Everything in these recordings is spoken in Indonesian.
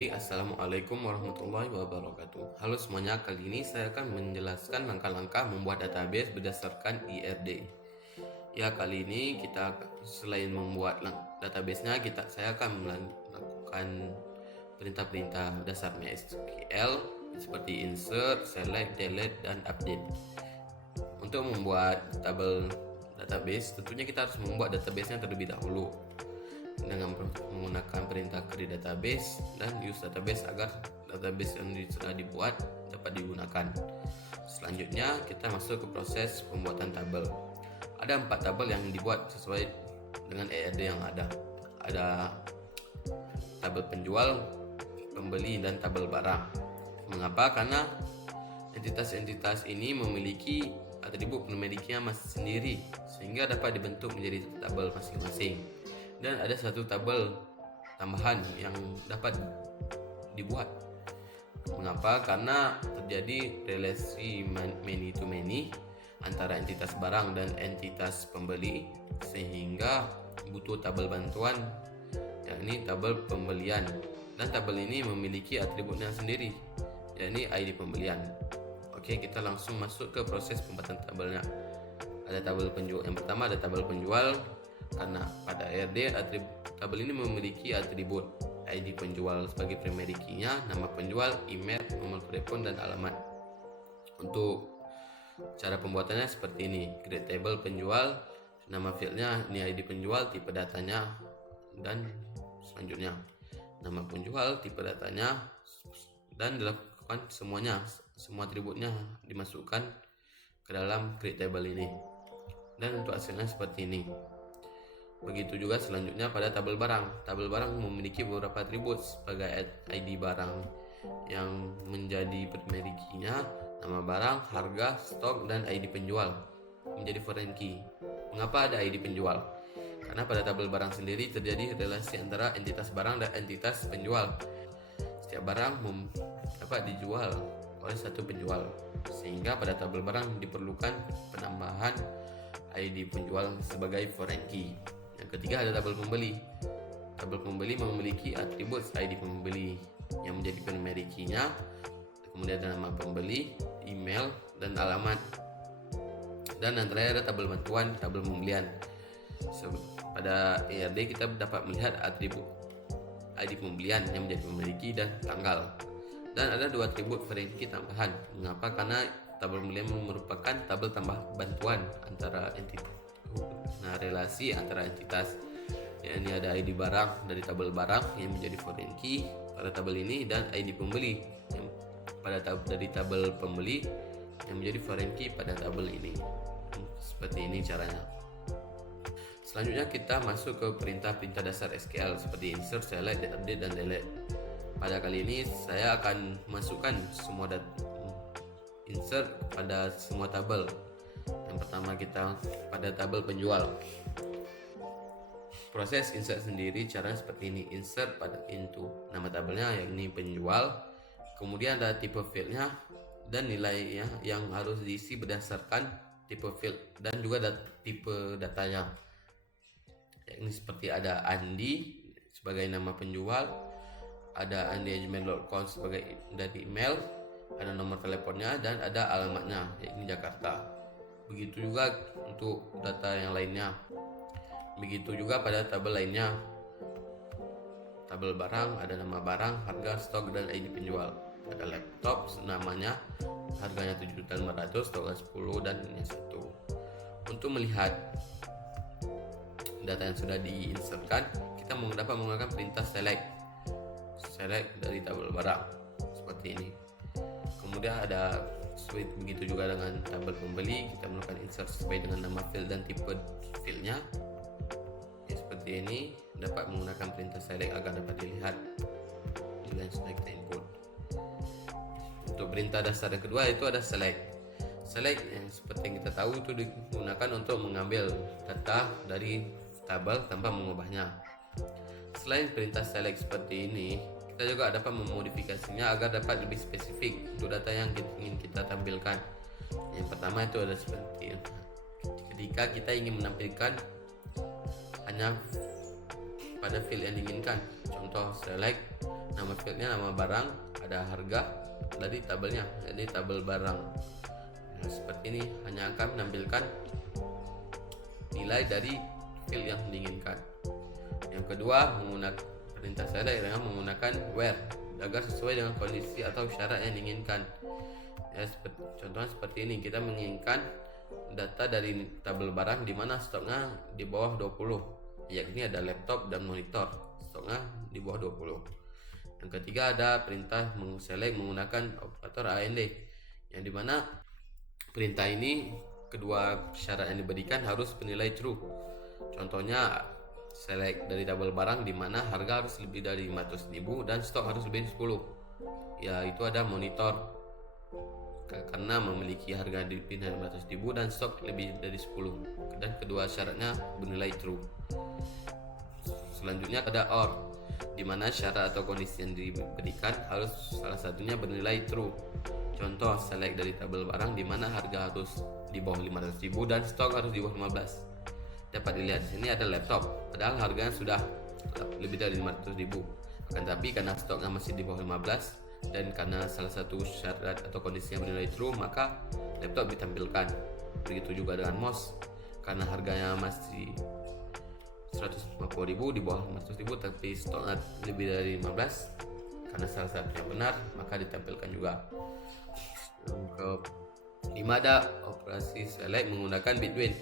Assalamualaikum warahmatullahi wabarakatuh. Halo semuanya, kali ini saya akan menjelaskan langkah-langkah membuat database berdasarkan IRD. Ya, kali ini kita selain membuat database-nya, saya akan melakukan perintah-perintah dasar MySQL seperti insert, select, delete, dan update. Untuk membuat tabel database, tentunya kita harus membuat database-nya terlebih dahulu dengan menggunakan perintah create database dan use database agar database yang sudah dibuat dapat digunakan. Selanjutnya kita masuk ke proses pembuatan tabel. Ada 4 tabel yang dibuat sesuai dengan ERD yang ada. Ada tabel penjual, pembeli, dan tabel barang. Mengapa? Karena entitas-entitas ini memiliki atribut numeriknya masing sendiri sehingga dapat dibentuk menjadi tabel masing-masing. Dan ada satu tabel tambahan yang dapat dibuat. Mengapa? Karena terjadi relasi many to many antara entitas barang dan entitas pembeli, sehingga butuh tabel bantuan, yakni tabel pembelian. Dan tabel ini memiliki atributnya sendiri, yakni ID pembelian. Oke, kita langsung masuk ke proses pembuatan tabelnya. Ada tabel penjual. Yang pertama ada tabel penjual. Karena pada ERD tabel ini memiliki atribut ID penjual sebagai primary key-nya, nama penjual, email, nomor telepon, dan alamat. Untuk cara pembuatannya seperti ini. Create table penjual, nama fieldnya ini ID penjual, tipe datanya, dan selanjutnya nama penjual, tipe datanya, dan dilakukan semuanya, semua atributnya dimasukkan ke dalam create table ini. Dan untuk hasilnya seperti ini. Begitu juga selanjutnya pada tabel barang. Tabel barang memiliki beberapa atribut sebagai ID barang yang menjadi primary key-nya, nama barang, harga, stok, dan ID penjual menjadi foreign key. Mengapa ada ID penjual? Karena pada tabel barang sendiri terjadi relasi antara entitas barang dan entitas penjual. Setiap barang dapat dijual oleh satu penjual, sehingga pada tabel barang diperlukan penambahan ID penjual sebagai foreign key. Yang ketiga ada tabel pembeli. Tabel pembeli memiliki atribut ID pembeli yang menjadi primary key-nya, kemudian ada nama pembeli, email, dan alamat. Dan yang terakhir ada tabel bantuan, tabel pembelian. Pada ERD kita dapat melihat atribut ID pembelian yang menjadi primary key dan tanggal. Dan ada 2 atribut foreign key tambahan. Mengapa? Karena tabel pembelian merupakan tabel tambah bantuan antara entitas. Nah, relasi antara entitas, ini ada ID barang dari tabel barang yang menjadi foreign key pada tabel ini, dan ID pembeli yang dari tabel pembeli yang menjadi foreign key pada tabel ini. Seperti ini caranya. Selanjutnya kita masuk ke perintah-perintah dasar SQL seperti insert, select, update, dan delete. Pada kali ini saya akan masukkan semua insert pada semua tabel. Yang pertama kita pada tabel penjual. Proses insert sendiri caranya seperti ini. Insert pada into nama tabelnya yakni penjual, kemudian ada tipe fieldnya dan nilainya yang harus diisi berdasarkan tipe field, dan juga ada tipe datanya, yakni seperti ada Andi sebagai nama penjual, ada andy@gmail.com sebagai dari email, ada nomor teleponnya, dan ada alamatnya yakni Jakarta. Begitu juga untuk data yang lainnya. Begitu juga pada tabel lainnya. Tabel barang ada nama barang, harga, stok, dan ID penjual. Ada laptop namanya, harganya 7.500, stoknya 10, dan ini 1. Untuk melihat data yang sudah diinsertkan, kita dapat menggunakan perintah select dari tabel barang seperti ini. Kemudian ada begitu juga dengan tabel pembeli, kita melakukan insert sesuai dengan nama field dan tipe fieldnya. Seperti ini, dapat menggunakan perintah select agar dapat dilihat nilai yang sudah kita input. Untuk perintah dasar yang kedua itu ada select. Select yang seperti yang kita tahu itu digunakan untuk mengambil data dari tabel tanpa mengubahnya. Selain perintah select seperti ini, kita juga dapat memodifikasinya agar dapat lebih spesifik untuk data yang ingin kita tampilkan. Yang pertama itu ada seperti ketika kita ingin menampilkan hanya pada field yang diinginkan. Contoh select nama fieldnya nama barang, ada harga dari tabelnya, jadi tabel barang. Nah, seperti ini hanya akan menampilkan nilai dari field yang diinginkan. Yang kedua, menggunakan perintah select dengan menggunakan where agar sesuai dengan kondisi atau syarat yang diinginkan. Ya, contohnya seperti ini, kita menginginkan data dari tabel barang di mana stoknya di bawah 20, yakni ada laptop dan monitor, stoknya di bawah 20. Yang ketiga ada perintah select menggunakan operator AND, yang dimana perintah ini kedua syarat yang diberikan harus bernilai true. Contohnya select dari tabel barang di mana harga harus lebih dari 500.000 dan stok harus lebih 10. Ya, itu ada monitor karena memiliki harga di 500.000 dan stok lebih dari 10, dan kedua syaratnya bernilai true. Selanjutnya ada or, di mana syarat atau kondisi yang diberikan harus salah satunya bernilai true. Contoh select dari tabel barang di mana harga harus di bawah 500.000 dan stok harus di bawah 15. Dapat dilihat di sini ada laptop, padahal harganya sudah lebih dari 500.000. Akan tapi karena stoknya masih di bawah 15 dan karena salah satu syarat atau kondisi yang bernilai true, maka laptop ditampilkan. Begitu juga dengan mouse, karena harganya masih 150.000 di bawah 500.000 tapi stoknya lebih dari 15, karena salah satunya benar maka ditampilkan juga. Yang kelima ada operasi select menggunakan between.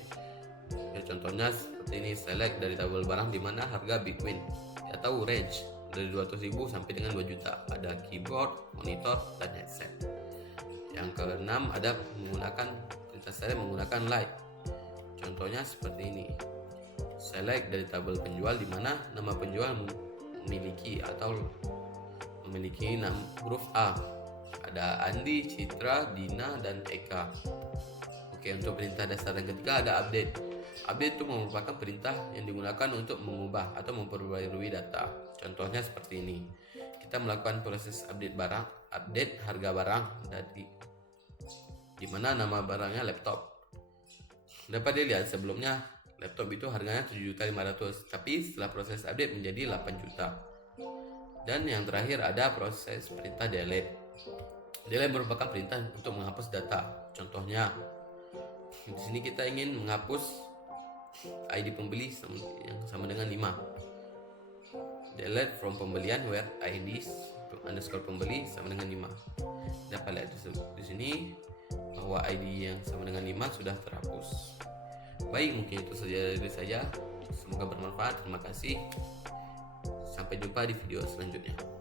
Ya, contohnya seperti ini, select dari tabel barang di mana harga between atau range dari 200.000 sampai dengan 2 juta. Ada keyboard, monitor, dan headset. Yang keenam ada menggunakan perintah select menggunakan like. Contohnya seperti ini, select dari tabel penjual di mana nama penjual memiliki huruf A. Ada Andi, Citra, Dina, dan Eka. Oke, untuk perintah dasar yang ketiga ada update. Update itu merupakan perintah yang digunakan untuk mengubah atau memperbarui data. Contohnya seperti ini, kita melakukan proses update harga barang dari dimana nama barangnya laptop. Dapat dilihat sebelumnya laptop itu harganya 7.500.000, tapi setelah proses update menjadi 8 juta. Dan yang terakhir ada proses perintah delete. Delete merupakan perintah untuk menghapus data. Contohnya di sini kita ingin menghapus ID pembeli yang sama dengan 5. Delete from pembelian where ID underscore pembeli sama dengan 5. Dapat lihat di sini bahwa ID yang sama dengan 5 sudah terhapus. Baik, mungkin itu saja dari saya. Semoga bermanfaat. Terima kasih. Sampai jumpa di video selanjutnya.